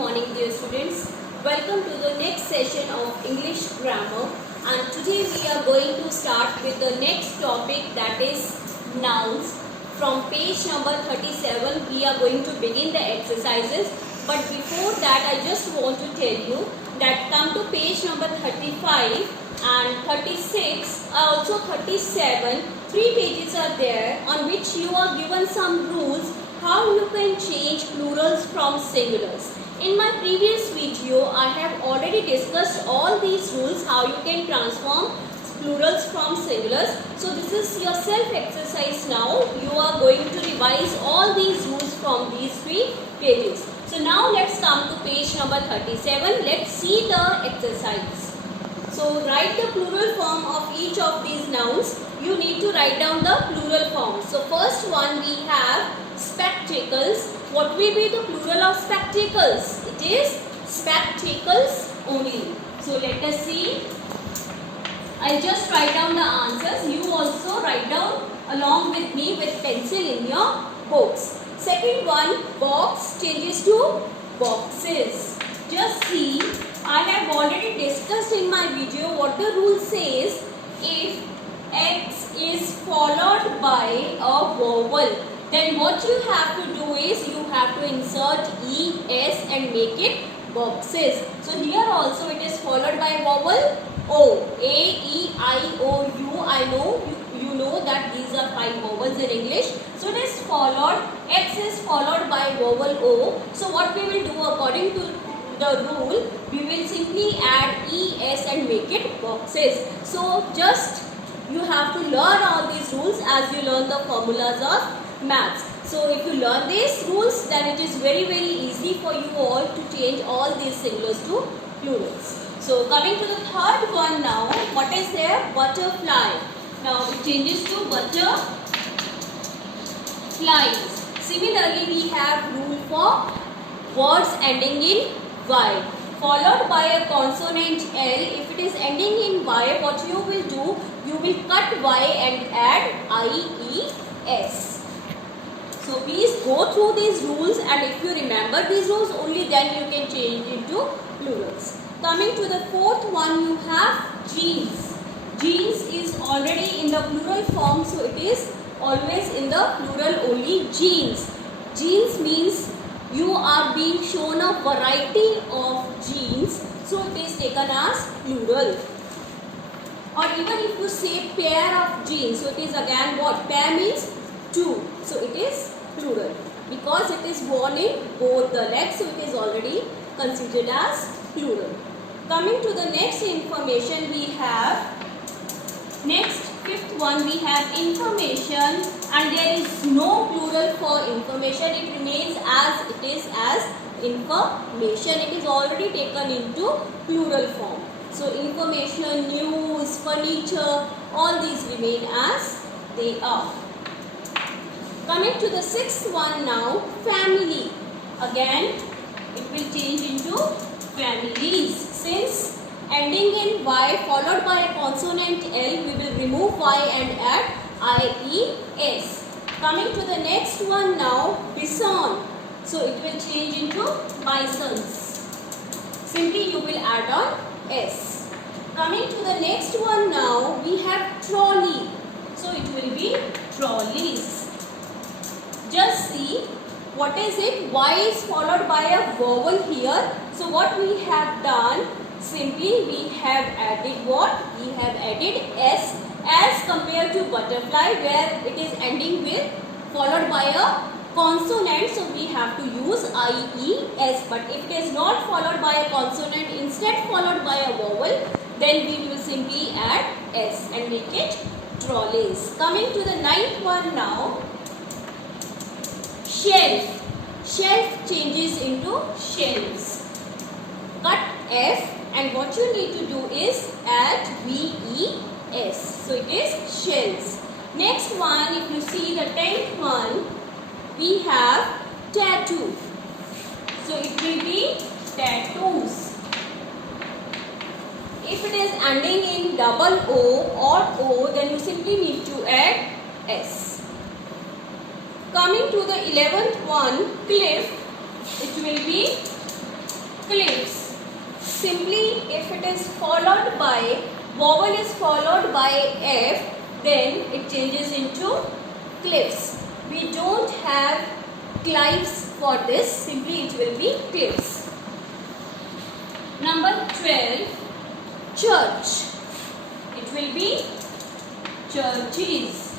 morning dear students. Welcome to the next session of English grammar, and today we are going to start with the next topic, that is nouns. From page number 37 we are going to begin the exercises, but before that I just want to tell you that come to page number 35 and 36, also 37, 3 pages are there on which you are given some rules how you can change plurals from singulars. In my previous video, I have already discussed all these rules, how you can transform plurals from singulars. So this is your self exercise now. You are going to revise all these rules from these 3 pages. So now let's come to page number 37. Let's see the exercise. So write the plural form of each of these nouns. You need to write down the plural form. So first one we have spectacles. What will be the plural of spectacles? It is spectacles only. So let us see. I'll just write down the answers. You also write down along with me with pencil in your books. Second one, box changes to boxes. Just see, I have already discussed in my video what the rule says. If X is followed by a vowel, then what you have to do is you have to insert ES and make it boxes. So here also it is followed by vowel O. A, E, I, O, U. I know you know that these are 5 vowels in English. So it is followed, X is followed by vowel O. So what we will do according to the rule, we will simply add ES and make it boxes. So just you have to learn all these rules as you learn the formulas of maths. So if you learn these rules, then it is very easy for you all to change all these singulars to plurals. So coming to the third one now, what is there? Butterfly. Now it changes to butterflies. Similarly, we have rule for words ending in Y, followed by a consonant L. If it is ending in Y, what you will do, you will cut Y and add IES. So please go through these rules, and if you remember these rules, only then you can change into plurals. Coming to the fourth one, you have jeans. Jeans is already in the plural form, so it is always in the plural only, jeans. Jeans means you are being shown a variety of jeans, so it is taken as plural. Or even if you say pair of jeans, so it is again what? Pair means 2, so it is plural because it is worn in both the legs, so it is already considered as plural. Coming to the next information, we have fifth one, we have information, and there is no plural for information. It remains as it is as information. It is already taken into plural form. So information, news, furniture, all these remain as they are. Coming to the sixth one now, family. Again, it will change into families. Since ending in Y followed by a consonant L, we will remove Y and add IES. Coming to the next one now, bison. So it will change into bisons. Simply you will add on S. Coming to the next one now, we have trolley. So it will be trolleys. Just see, what is it? Y is followed by a vowel here. So what we have done, simply we have added what? We have added S as compared to butterfly, where it is ending with followed by a consonant. So we have to use IES. But if it is not followed by a consonant, instead followed by a vowel, then we will simply add S and make it trolleys. Coming to the ninth one now, shelf. Shelf changes into shelves. Cut F, and what you need to do is add VES. So it is shelves. Next one, if you see the 10th one, we have tattoo. So it will be tattoos. If it is ending in double O or O, then you simply need to add S. Coming to the 11th one, cliff, it will be cliffs. Simply if it is followed by, vowel is followed by F, then it changes into cliffs. We don't have cliffs for this, simply it will be cliffs. Number 12, church. It will be churches.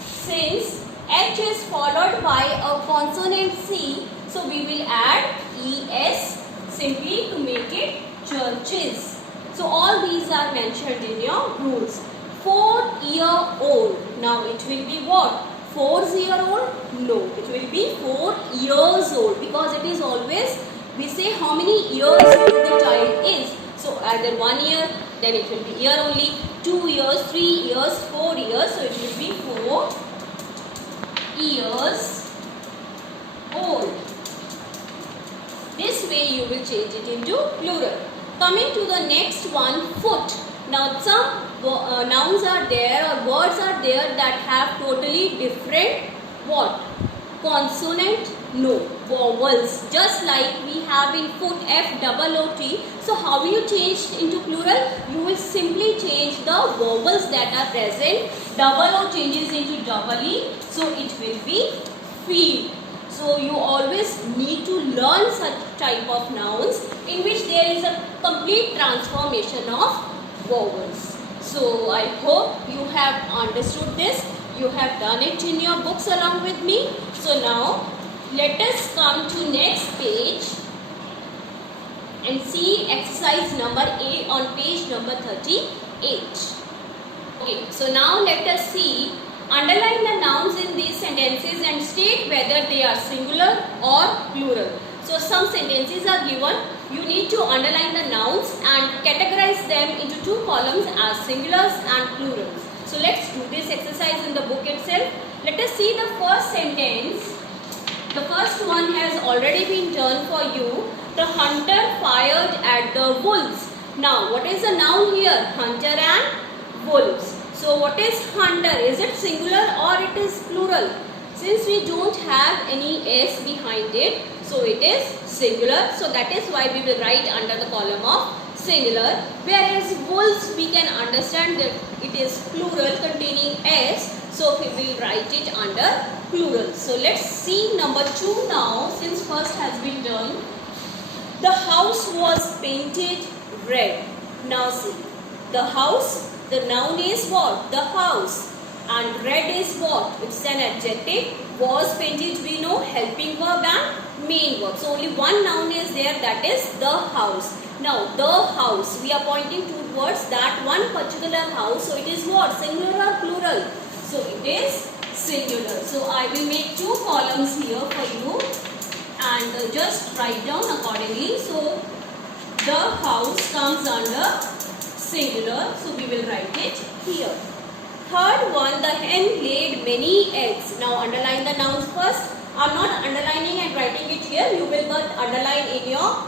Since H is followed by a consonant C, so we will add ES simply to make it churches. So all these are mentioned in your rules. 4-year-old. Now it will be what? 4-year-old? No, it will be 4 years old, because it is always, we say how many years old the child is. So either 1 year, then it will be year only, 2 years, 3 years, 4 years. So it will be 4 years old. This way you will change it into plural. Coming to the next one, foot. Now some nouns are there or words are there that have totally different what? Consonant? No. Vowels. Just like we have in foot, F-O-O-T. So how will you change into plural? You will simply change the vowels that are present. Double O changes into double E. So it will be feet. So you always need to learn such type of nouns in which there is a complete transformation of vowels. So I hope you have understood this. You have done it in your books along with me. So now let us come to next page and see exercise number A on page number 38. Okay, so now let us see. Underline the nouns in these sentences and state whether they are singular or plural. So some sentences are given. You need to underline the nouns and categorize them into 2 columns as singulars and plurals. So let's do this exercise in the book itself. Let us see the first sentence. The first one has already been done for you. The hunter fired at the wolves. Now what is the noun here? Hunter and wolves. So what is hunter? Is it singular or it is plural? Since we don't have any S behind it, so it is singular. So that is why we will write under the column of singular. Whereas wolves, we can understand that it is plural containing S. So we will write it under plural. So let's see number 2 now, since first has been done. The house was painted red. Now see, the house, the noun is what? The house. And red is what? It's an adjective. Was painted, we know, helping verb and main verb. So only one noun is there, that is the house. Now the house, we are pointing towards that one particular house. So it is what? Singular or plural? So it is singular. So I will make 2 columns here for you and just write down accordingly. So the house comes under singular. So we will write it here. Third one, the hen laid many eggs. Now underline the nouns first. I am not underlining and writing it here. You will but underline in your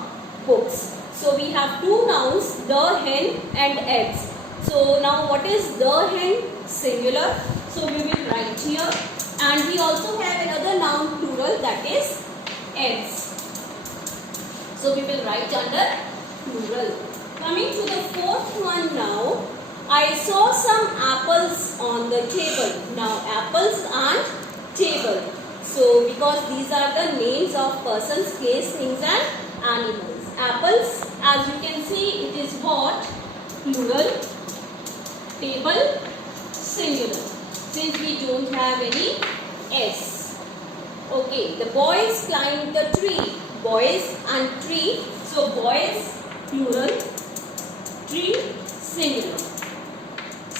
books. So we have 2 nouns, the hen and eggs. So now what is the hen? Singular. So we will write here. And we also have another noun plural, that is eggs. So we will write under plural. Coming to the 4th one now. I saw some apples on the table. Now apples and table. So because these are the names of persons, place, things and animals. Apples, as you can see, it is what? Plural. Table, singular. Since we don't have any S. Okay, the boys climbed the tree. Boys and tree. So boys, plural. Tree, singular.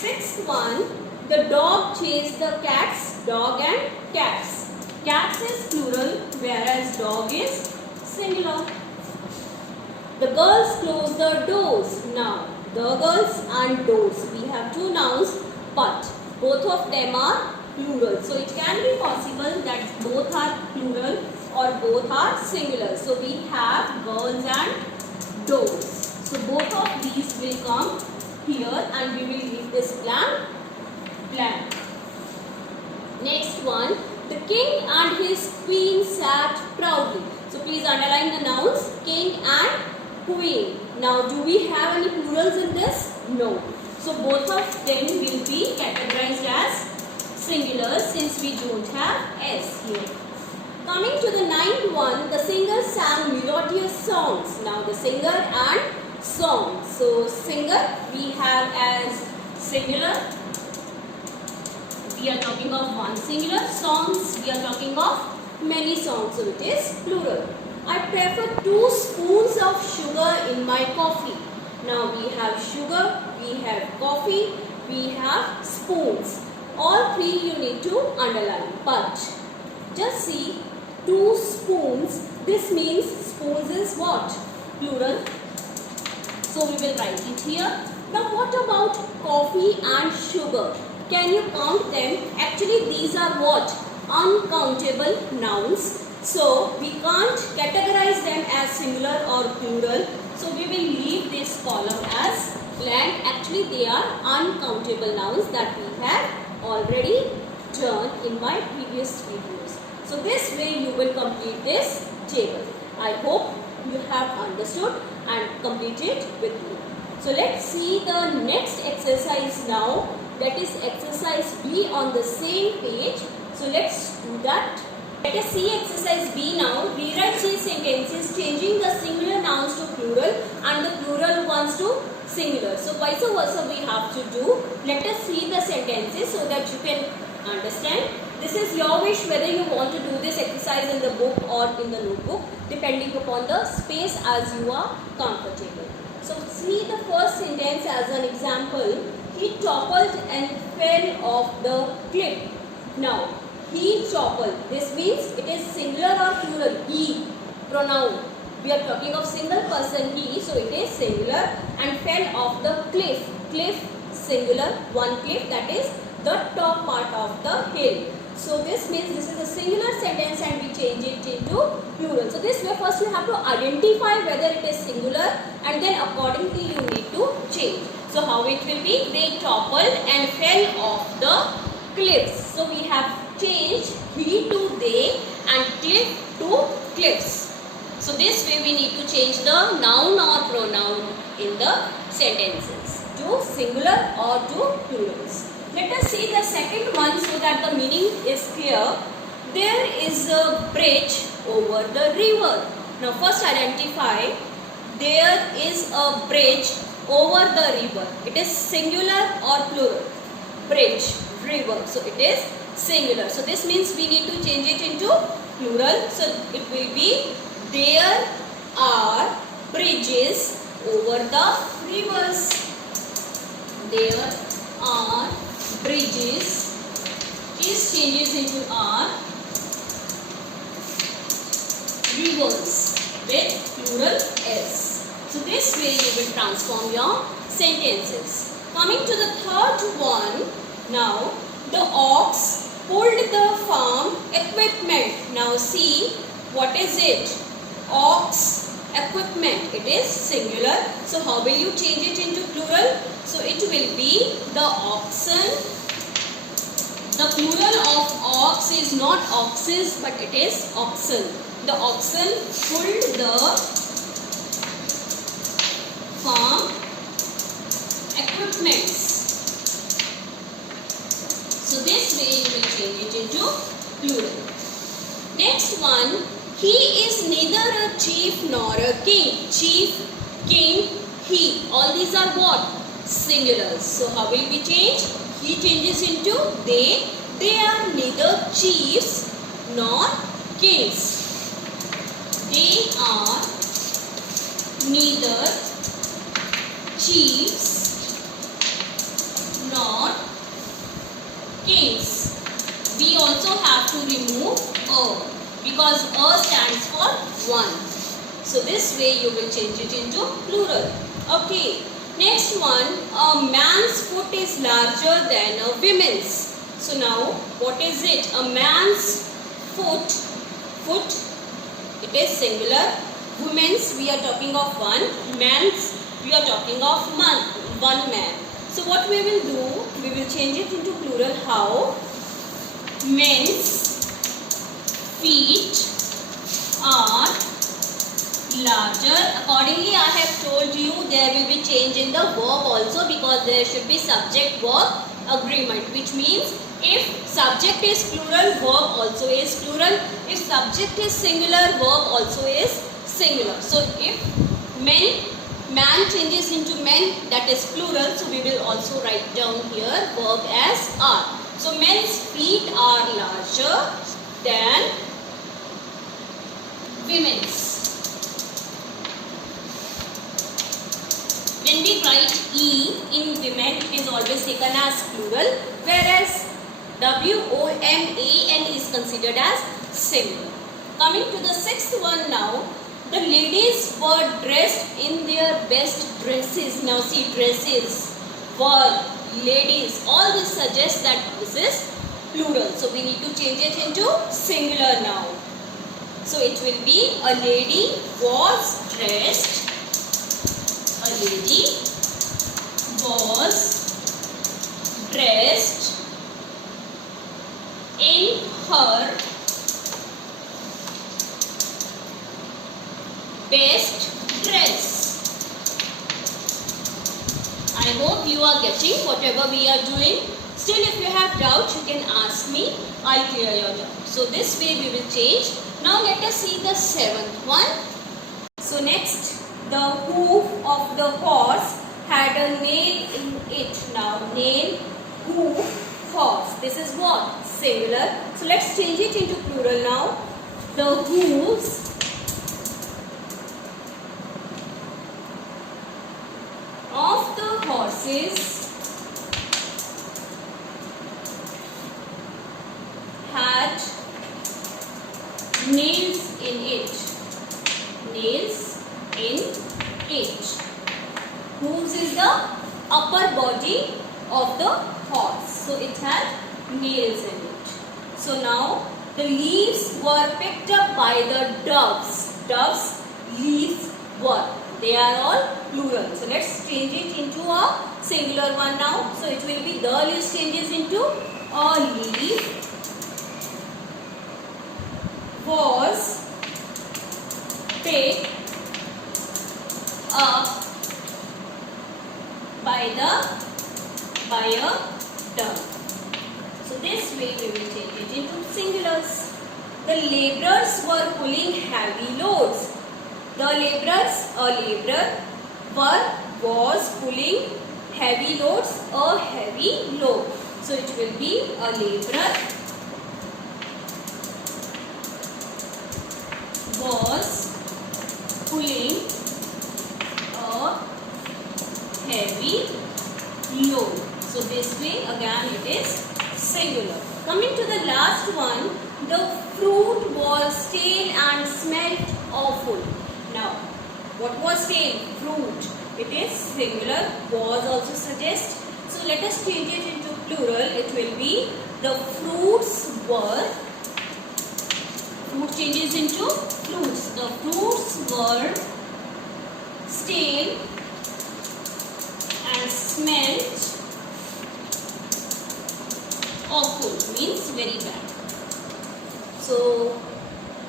6th one, the dog chased the cats. Dog and cats. Cats is plural, whereas dog is singular. The girls closed the doors. Now, the girls and doors. We have 2 nouns, but both of them are plural. So it can be possible that both are plural or both are singular. So we have girls and doors. So both of these will come here and we will leave this blank. Next one, the king and his queen sat proudly. So please underline the nouns king and queen. Now do we have any plurals in this? No. So both of them will be categorized as singular since we don't have S here. Coming to the ninth one, the singer sang melodious songs. Now the singer and song. So singer we have as singular. We are talking of one singular. Songs we are talking of many songs. So it is plural. I prefer 2 spoons of sugar in my coffee. Now we have sugar, we have coffee, we have spoons. All three you need to underline. But just see 2 spoons. This means spoons is what? Plural. So we will write it here. Now what about coffee and sugar? Can you count them? Actually these are what? Uncountable nouns. So we can't categorize them as singular or plural. So we will leave this column as blank. Actually they are uncountable nouns that we have already done in my previous videos. So this way you will complete this table. I hope you have understood and completed with me. So let's see the next exercise now. That is exercise B on the same page. So let's do that. Let us see exercise B now. Rewrite these sentences changing the singular nouns to plural and the plural ones to singular. So vice versa we have to do. Let us see the sentences so that you can understand. This is your wish whether you want to do this exercise in the book or in the notebook, depending upon the space as you are comfortable. So see the first sentence as an example. He toppled and fell off the cliff. Now he toppled. This means it is singular or plural. He pronoun. We are talking of single person he, so it is singular. And fell off the cliff. Cliff singular. One cliff, that is the top part of the hill. So this means this is a singular sentence and we change it into plural. So this way first you have to identify whether it is singular and then accordingly you need to change. So how it will be? They toppled and fell off the cliffs. So we have changed he to they and cliff to cliffs. So this way we need to change the noun or pronoun in the sentences to singular or to plurals. Let us see the second one so that the meaning is clear. There is a bridge over the river. Now first identify there is a bridge over the river. It is singular or plural? Bridge, river. So it is singular. So this means we need to change it into plural. So it will be there are bridges over the rivers. There are bridges. Is changes into are rivers with plural s. So this way you will transform your sentences. Coming to the third one. Now the ox pulled the farm equipment. Now see what is it? Ox equipment. It is singular. So how will you change it into plural? So it will be the oxen. The plural of ox is not oxes but it is oxen. The oxen pulled the farm equipments. So this way you will change it into plural. Next one. He is neither a chief nor a king. Chief, king, he. All these are what? Singulars. So how will we change? He changes into they. They are neither chiefs nor kings. They are neither chiefs nor kings. We also have to remove a because a stands for one. So this way you will change it into plural. Okay. Next one, a man's foot is larger than a woman's. So now, what is it? A man's foot, it is singular. Women's, we are talking of one. Man's, we are talking of one man. So what we will do, we will change it into plural. How? Men's feet are larger. Accordingly, I have told you there will be change in the verb also, because there should be subject verb agreement, which means if subject is plural, verb also is plural. If subject is singular, verb also is singular. So if man changes into men, that is plural, so we will also write down here verb as are. So men's feet are larger than women's. When we write E in women, it is always taken as plural, whereas WOMAN is considered as singular. Coming to the sixth one now, the ladies were dressed in their best dresses. Now see, dresses, were, ladies, all this suggests that this is plural. So we need to change it into singular now. So it will be a lady was dressed. A lady was dressed in her best dress. I hope you are getting whatever we are doing. Still, if you have doubt, you can ask me. I'll clear your doubt. So this way we will change. Now let us see the seventh one. So next, the hoof of the horse had a nail in it. Now nail, hoof, horse. This is what? Singular. So let's change it into plural now. The hooves of the horses had nails in it. Nails in it. Hooves is the upper body of the horse. So it had nails in it. So now the leaves were picked up by the doves. Doves, leaves were. They are all plural. So let's change it into a singular one now. So it will be the leaves changes into a leaf was picked up by a dove. So this way we will change it into singulars. The laborers were pulling heavy loads. The laborers, a laborer, was pulling heavy loads, a heavy load. So it will be a laborer was pulling a heavy load. So this way again it is singular. Coming to the last one, the fruit was stale and smelt awful. Now, what was stale? Fruit. It is singular. Was also suggests. So let us change it into plural. It will be the fruits were. Fruit changes into fruits. The fruits were stale and smelt awful. Means very bad. So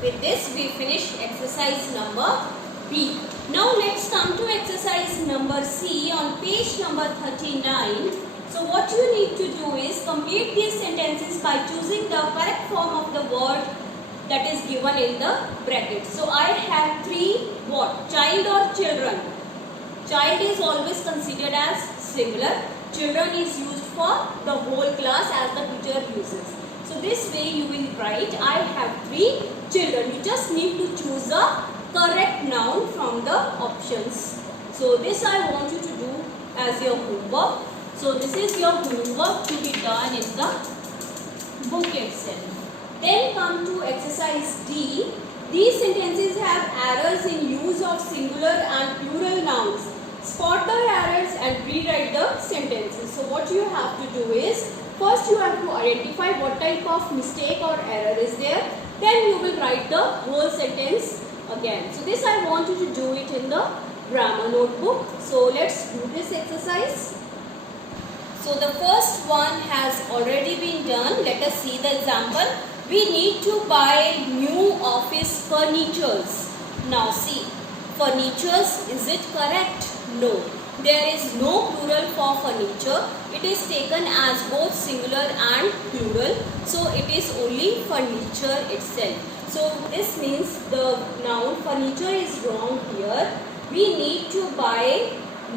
with this we finish exercise number B. Now let's come to exercise number C on page number 39. So what you need to do is complete these sentences by choosing the correct form of the word that is given in the bracket. So I have three what? Child or children? Child is always considered as singular. Children is used for the whole class as the teacher uses. So this way you will write I have three children. You just need to choose a correct noun from the options. So this I want you to do as your homework. So this is your homework to be done in the book itself. Then come to exercise D. These sentences have errors in use of singular and plural nouns. Spot the errors and rewrite the sentences. So what you have to do is, first you have to identify what type of mistake or error is there. Then you will write the whole sentence again. So this I want you to do it in the grammar notebook. So let's do this exercise. So the first one has already been done. Let us see the example. We need to buy new office furnitures. Now see, furnitures. Is it correct? No. There is no plural for furniture. It is taken as both singular and plural. So it is only furniture itself. So this means the noun furniture is wrong here. We need to buy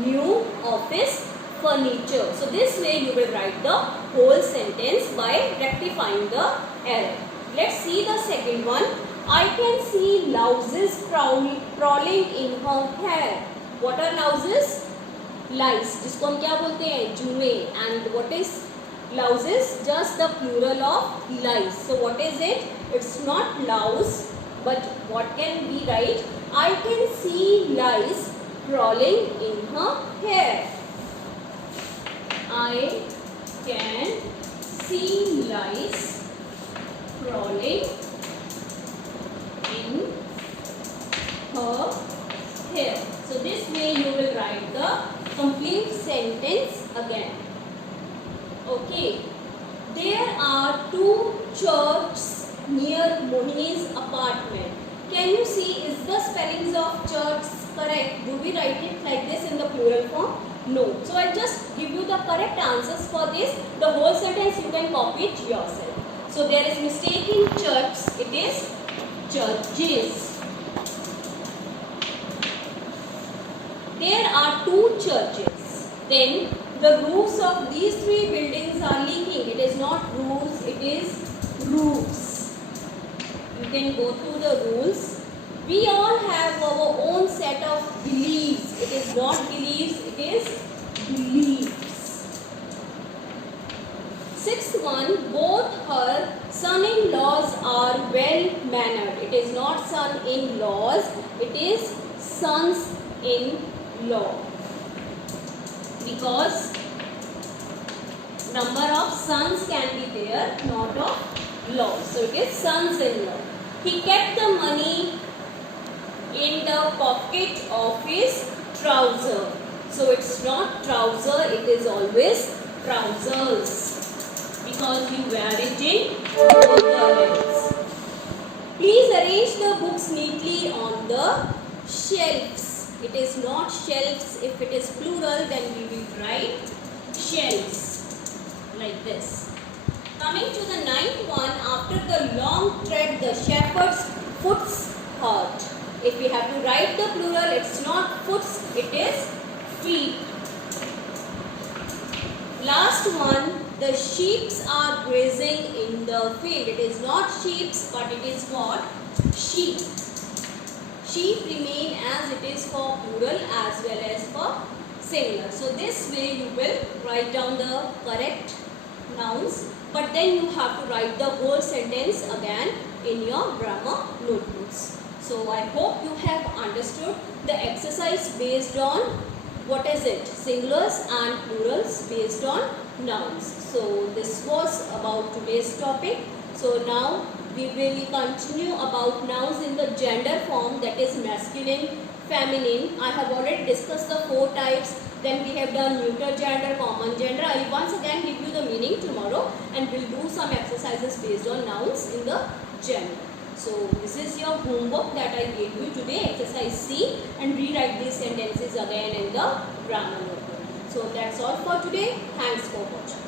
new office furniture. So this way you will write the whole sentence by rectifying the error. Let's see the second one. I can see louses crawling in her hair. What are louses? Lice, जिसको हम क्या बोलते हैं? जुए. And what is louses? Just the plural of lice. So what is it? It's not louse, but what can we write? I can see lice crawling in her hair. I can see lice crawling in her hair. So this way you will write the complete sentence again. Okay. There are two churches near Mohini's apartment. Can you see, is the spellings of church correct? Do we write it like this in the plural form? No. So I just give you the correct answers for this. The whole sentence you can copy it yourself. So there is mistake in church. It is churches. There are two churches. Then the roofs of these three buildings are leaking. It is not roofs, it is roofs. You can go through the rules. We all have our own set of beliefs. It is not beliefs, it is beliefs. Sixth one, both her son-in-laws are well-mannered. It is not son-in-laws, it is sons-in-law. Because number of sons can be there, not of laws. So it is sons-in-law. He kept the money in the pocket of his trouser. So it's not trouser, it is always trousers. Because you wear it in both the legs. Please arrange the books neatly on the shelves. It is not shelves. If it is plural, then we will write shelves like this. Coming to the ninth one, after the long tread, the shepherd's foots hurt. If we have to write the plural, it's not foots, it is feet. Last one, the sheeps are grazing in the field. It is not sheeps, but it is what? Sheep. Sheep remain as it is for plural as well as for singular. So this way you will write down the correct nouns, but then you have to write the whole sentence again in your grammar notebooks. So I hope you have understood the exercise based on what is it? Singulars and plurals based on nouns. So this was about today's topic. So now we will continue about nouns in the gender form, that is masculine, feminine. I have already discussed the 4 types. Then we have done neuter gender, common gender. I will once again give you the meaning tomorrow and we'll do some exercises based on nouns in the gender. So this is your homework that I gave you today, exercise C, and rewrite these sentences again in the grammar notebook. So that's all for today. Thanks for watching.